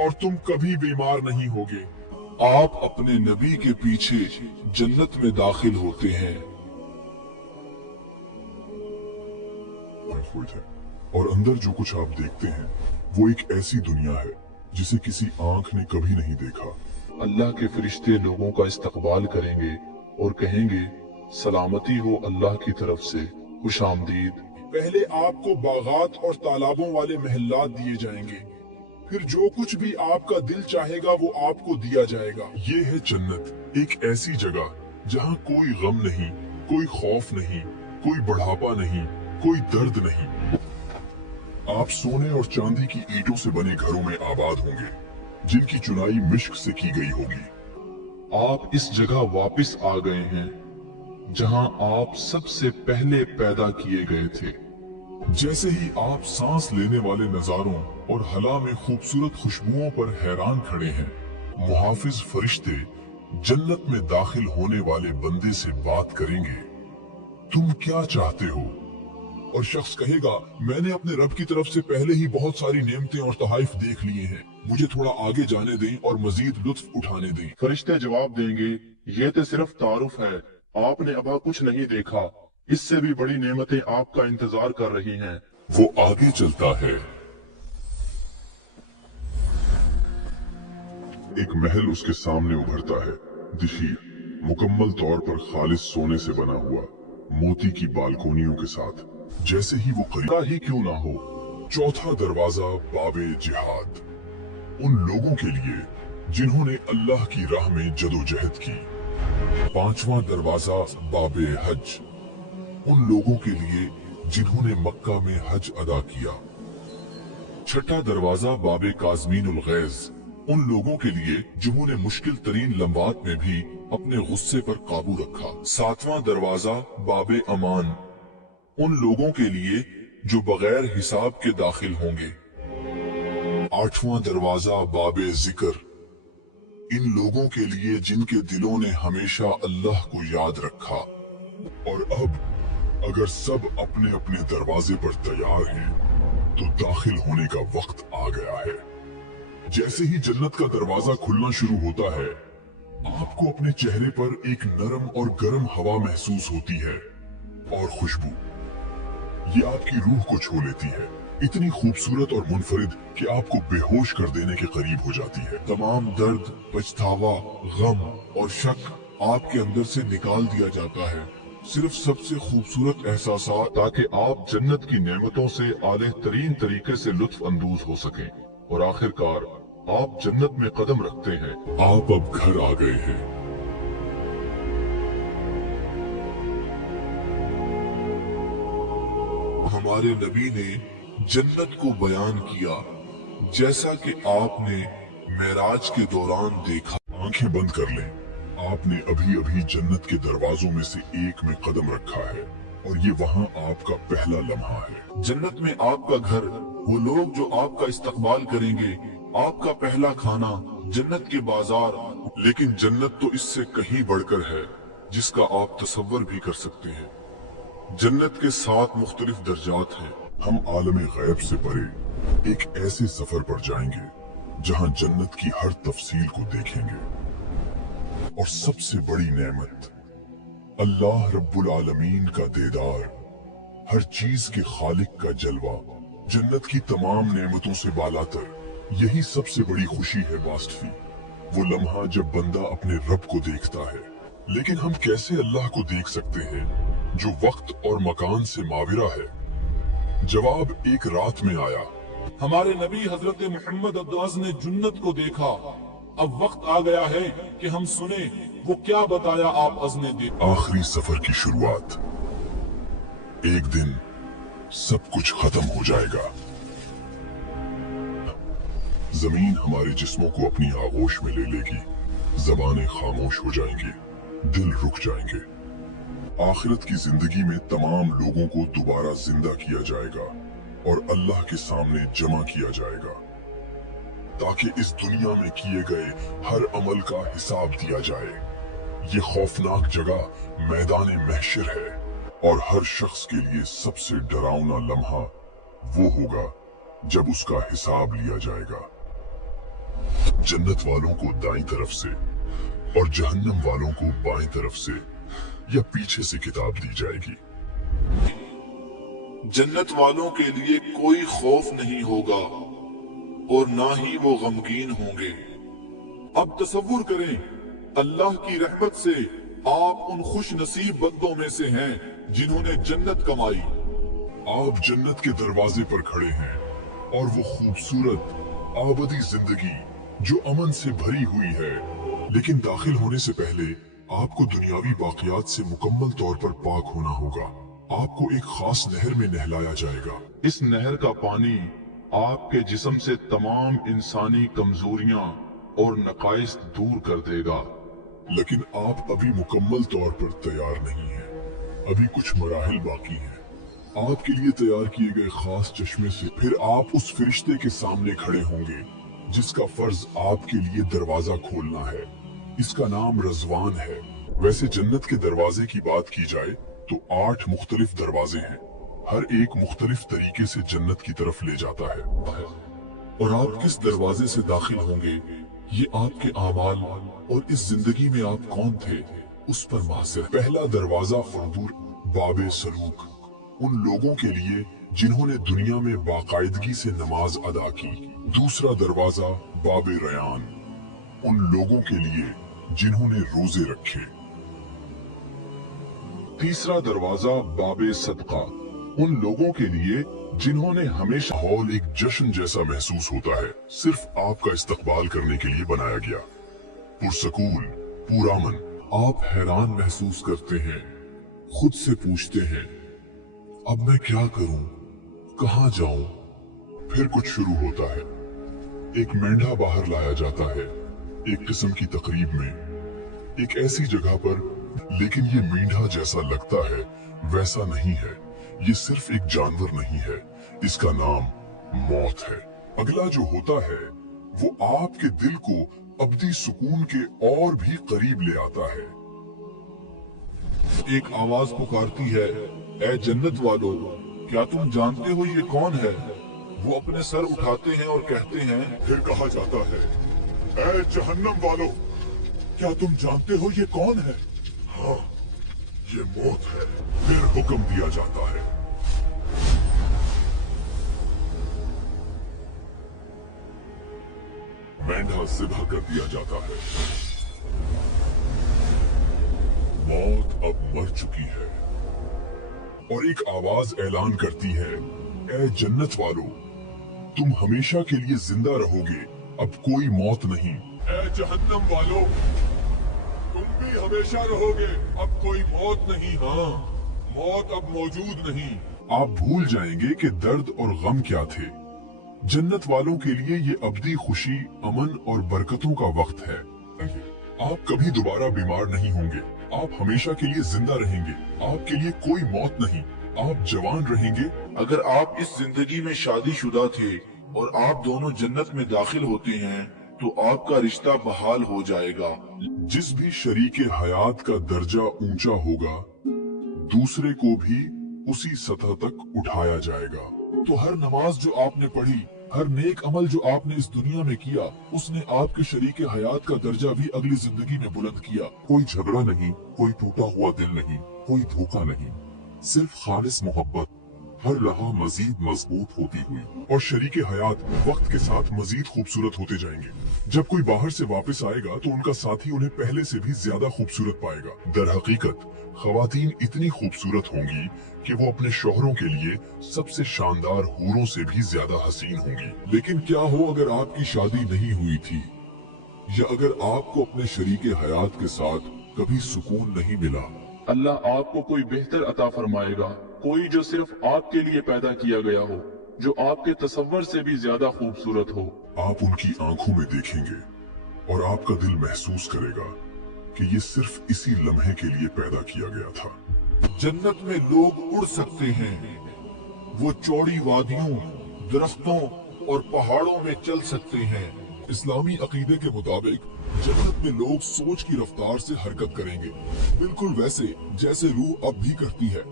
और तुम कभी बीमार नहीं होगे। आप अपने नबी के पीछे जन्नत में दाखिल होते हैं। और अंदर जो कुछ आप देखते हैं वो एक ऐसी दुनिया है जिसे किसी आंख ने कभी नहीं देखा। अल्लाह के फरिश्ते लोगों का इस्तकबाल करेंगे और कहेंगे, सलामती हो अल्लाह की तरफ से, खुशामदीद। पहले आपको बागात और तालाबों वाले महल्लात दिए जाएंगे, फिर जो कुछ भी आपका दिल चाहेगा वो आपको दिया जाएगा। ये है जन्नत, एक ऐसी जगह जहाँ कोई गम नहीं, कोई खौफ नहीं, कोई बुढ़ापा नहीं, कोई दर्द नहीं। आप सोने और चांदी की ईंटों से बने घरों में आबाद होंगे, जिनकी चुनाई मिश्क से की गई होगी। आप इस जगह वापस आ गए हैं जहां आप सबसे पहले पैदा किए गए थे। जैसे ही आप सांस लेने वाले नजारों और हवा में खूबसूरत खुशबुओं पर हैरान खड़े हैं, मुहाफिज फरिश्ते जन्नत में दाखिल होने वाले बंदे से बात करेंगे, तुम क्या चाहते हो? और शख्स कहेगा, मैंने अपने रब की तरफ से पहले ही बहुत सारी नेमतें और तोहफे देख लिए हैं, मुझे थोड़ा आगे जाने दें और मजीद लुत्फ उठाने दें। फरिश्ते जवाब देंगे, ये तो सिर्फ तारुफ है, आपने अबा कुछ नहीं देखा, इससे भी बड़ी नेमतें आपका इंतजार कर रही हैं। वो आगे चलता है। एक महल उसके सामने उभरता है, दिशीर, मुकम्मल तौर पर खालिस सोने से बना हुआ, मोती की बालकोनियों के साथ। जैसे ही वो करीब ही क्यों ना हो, चौथा दरवाजा बाबे जिहाद, उन लोगों के लिए जिन्होंने अल्लाह की राह में जदोजहद की। पांचवा दरवाजा बाबे हज, उन लोगों के लिए जिन्होंने मक्का में हज अदा किया। छठा दरवाजा बाबे काज़मीनुल गैज़, उन लोगों के लिए जिन्होंने मुश्किल तरीन लम्हात में भी अपने गुस्से पर काबू रखा। सातवां दरवाजा बाबे अमान, उन लोगों के लिए जो बगैर हिसाब के दाखिल होंगे। आठवां दरवाजा बाबे जिक्र, इन लोगों के लिए जिनके दिलों ने हमेशा अल्लाह को याद रखा। और अब अगर सब अपने अपने दरवाजे पर तैयार हैं, तो दाखिल होने का वक्त आ गया है। जैसे ही जन्नत का दरवाजा खुलना शुरू होता है, आपको अपने चेहरे पर एक नरम और गर्म हवा महसूस होती है और खुशबू, ये आपकी रूह को छू लेती है, इतनी खूबसूरत और मुनफरिद कि आपको बेहोश कर देने के करीब हो जाती है। तमाम दर्द, पछतावा, गम और शक आपके अंदर से निकाल दिया जाता है, सिर्फ सबसे खूबसूरत एहसासात, ताकि आप जन्नत की नेमतों से आले तरीन तरीके से लुत्फ अंदोज हो सकें। और आखिरकार आप जन्नत में कदम रखते हैं। आप अब घर आ गए हैं। हमारे नबी ने जन्नत को बयान किया जैसा कि आपने मेराज के दौरान देखा। आंखें बंद कर लें, आपने अभी अभी जन्नत के दरवाजों में से एक में कदम रखा है और ये वहाँ आपका पहला लम्हा है। जन्नत में आपका घर, वो लोग जो आपका इस्तकबाल करेंगे, आपका पहला खाना, जन्नत के बाजार। लेकिन जन्नत तो इससे कहीं बढ़कर है, जिसका आप तसव्वुर भी कर सकते हैं। जन्नत के 7 मुख्तलिफ दर्जात हैं। हम आलम गैब से परे एक ऐसे सफर पर जाएंगे जहां जन्नत की हर तफसील को देखेंगे। और सबसे बड़ी नेमत, अल्लाह रब्बुल आलमीन का दीदार, हर चीज के खालिक का जलवा, जन्नत की तमाम नेमतों से बालातर, यही सबसे बड़ी खुशी है वास्तवी। वो लम्हा जब बंदा अपने रब को देखता है। लेकिन हम कैसे अल्लाह को देख सकते हैं जो वक्त और मकान से माविरा है? जवाब एक रात में आया। हमारे नबी हजरत मोहम्मद अब्बास ने जन्नत को देखा। अब वक्त आ गया है कि हम सुने वो क्या बताया आप अज़ने दे। आखिरी सफर की शुरुआत। एक दिन सब कुछ खत्म हो जाएगा। जमीन हमारे जिस्मों को अपनी आगोश में ले लेगी, ज़बानें खामोश हो जाएंगी, दिल रुक जाएंगे। आखिरत की जिंदगी में तमाम लोगों को दोबारा जिंदा किया जाएगा और अल्लाह के सामने जमा किया जाएगा, ताकि इस दुनिया में किए गए हर अमल का हिसाब दिया जाए। ये खौफनाक जगह मैदान महशर है और हर शख्स के लिए सबसे डरावना लम्हा वो होगा जब उसका हिसाब लिया जाएगा। जन्नत वालों को दाईं तरफ से और जहन्नम वालों को बाएं तरफ से या पीछे से किताब दी जाएगी। जन्नत वालों के लिए कोई खौफ नहीं होगा और ना ही वो गमगीन होंगे। अब तसव्वुर करें, अल्लाह की रहमत से आप उन खुश नसीब बंदों में से हैं जिन्होंने जन्नत कमाई। आप जन्नत के दरवाजे पर खड़े हैं और वो खूबसूरत आबदी जिंदगी जो अमन से भरी हुई है, लेकिन दाखिल होने से पहले आपको दुनियावी बाकियात से मुकम्मल तौर पर पाक होना होगा। आपको एक खास नहर में नहलाया जाएगा। इस नहर का पानी आपके जिस्म से तमाम इंसानी कमजोरियां और नकाइस दूर कर देगा। लेकिन आप अभी मुकम्मल तौर पर तैयार नहीं हैं। अभी कुछ मराहिल बाकी हैं। आपके लिए तैयार किए गए खास चश्मे से फिर आप उस फरिश्ते के सामने खड़े होंगे जिसका फर्ज आपके लिए दरवाजा खोलना है। इसका नाम रज़वान है। वैसे जन्नत के दरवाजे की बात की जाए तो 8 मुख्तलिफ दरवाजे हैं। हर एक मुख्तलिफ तरीके से जन्नत की तरफ ले जाता है। और आप किस दरवाजे से दाखिल होंगे ये आपके आमाल और इस जिंदगी में आप कौन थे उस पर मासिर। पहला दरवाजा फुरदूर बाबे सलूक, उन लोगों के लिए जिन्होंने दुनिया में बाकायदगी से नमाज अदा की। दूसरा दरवाजा बाबे रयान, उन लोगों के लिए जिन्होंने रोजे रखे। तीसरा दरवाजा बाबे सदका, उन लोगों के लिए जिन्होंने हमेशा हॉल एक जश्न जैसा महसूस होता है, सिर्फ आपका इस्तकबाल करने के लिए बनाया गया। पुरसकून, पुरामन, आप हैरान महसूस करते हैं, खुद से पूछते हैं अब मैं क्या करूं, कहां जाऊं। फिर कुछ शुरू होता है। एक मेंढा बाहर लाया जाता है एक किस्म की तकरीब में, एक ऐसी जगह पर, लेकिन ये मेंढा जैसा लगता है वैसा नहीं है। ये सिर्फ एक जानवर नहीं है, इसका नाम मौत है। अगला जो होता है वो आपके दिल को अब्दी सुकून के और भी करीब ले आता है। एक आवाज पुकारती है, ऐ जन्नत वालों, क्या तुम जानते हो ये कौन है? वो अपने सर उठाते हैं और कहते हैं। फिर कहा जाता है, ऐ जहन्नम वालों, क्या तुम जानते हो ये कौन है? हाँ, ये मौत है। फिर हुक्म दिया जाता है, मेंढा ज़िब्ह कर दिया जाता है। मौत अब मर चुकी है और एक आवाज ऐलान करती है, ऐ जन्नत वालों, तुम हमेशा के लिए जिंदा रहोगे, अब कोई मौत नहीं। ऐ जहन्नम वालों, तुम भी हमेशा रहोगे, अब कोई मौत नहीं। हाँ, मौत अब मौजूद नहीं। आप भूल जाएंगे कि दर्द और गम क्या थे। जन्नत वालों के लिए ये अब्दी खुशी, अमन और बरकतों का वक्त है। आप कभी दोबारा बीमार नहीं होंगे, आप हमेशा के लिए जिंदा रहेंगे, आपके लिए कोई मौत नहीं, आप जवान रहेंगे। अगर आप इस जिंदगी में शादीशुदा थे और आप दोनों जन्नत में दाखिल होते हैं तो आपका रिश्ता बहाल हो जाएगा। जिस भी शरीके हयात का दर्जा ऊंचा होगा, दूसरे को भी उसी सतह तक उठाया जाएगा। तो हर नमाज जो आपने पढ़ी, हर नेक अमल जो आपने इस दुनिया में किया, उसने आपके शरीके हयात का दर्जा भी अगली जिंदगी में बुलंद किया। कोई झगड़ा नहीं, कोई टूटा हुआ दिल नहीं, कोई धोखा नहीं, सिर्फ खालिस मोहब्बत हर लम्हा मजीद मजबूत होती हुई, और शरीके हयात वक्त के साथ मजीद खूबसूरत होते जाएंगे। जब कोई बाहर से वापस आएगा तो उनका साथी उन्हें पहले से भी ज्यादा खूबसूरत पाएगा। दर हकीकत खवातीन इतनी खूबसूरत होंगी कि वो अपने शौहरों के लिए सबसे शानदार हूरों से भी ज्यादा हसीन होंगी। लेकिन क्या हो अगर आपकी शादी नहीं हुई थी, या अगर आपको अपने शरीके हयात के साथ कभी सुकून नहीं मिला? अल्लाह आपको कोई बेहतर अता फरमाएगा, कोई जो सिर्फ आपके लिए पैदा किया गया हो, जो आपके तसव्वुर से भी ज्यादा खूबसूरत हो। आप उनकी आंखों में देखेंगे और आपका दिल महसूस करेगा कि ये सिर्फ इसी लम्हे के लिए पैदा किया गया था। जन्नत में लोग उड़ सकते हैं, वो चौड़ी वादियों, दरख्तों और पहाड़ों में चल सकते हैं। इस्लामी अकीदे के मुताबिक जन्नत में लोग सोच की रफ्तार से हरकत करेंगे, बिल्कुल वैसे जैसे रूह अब भी करती है।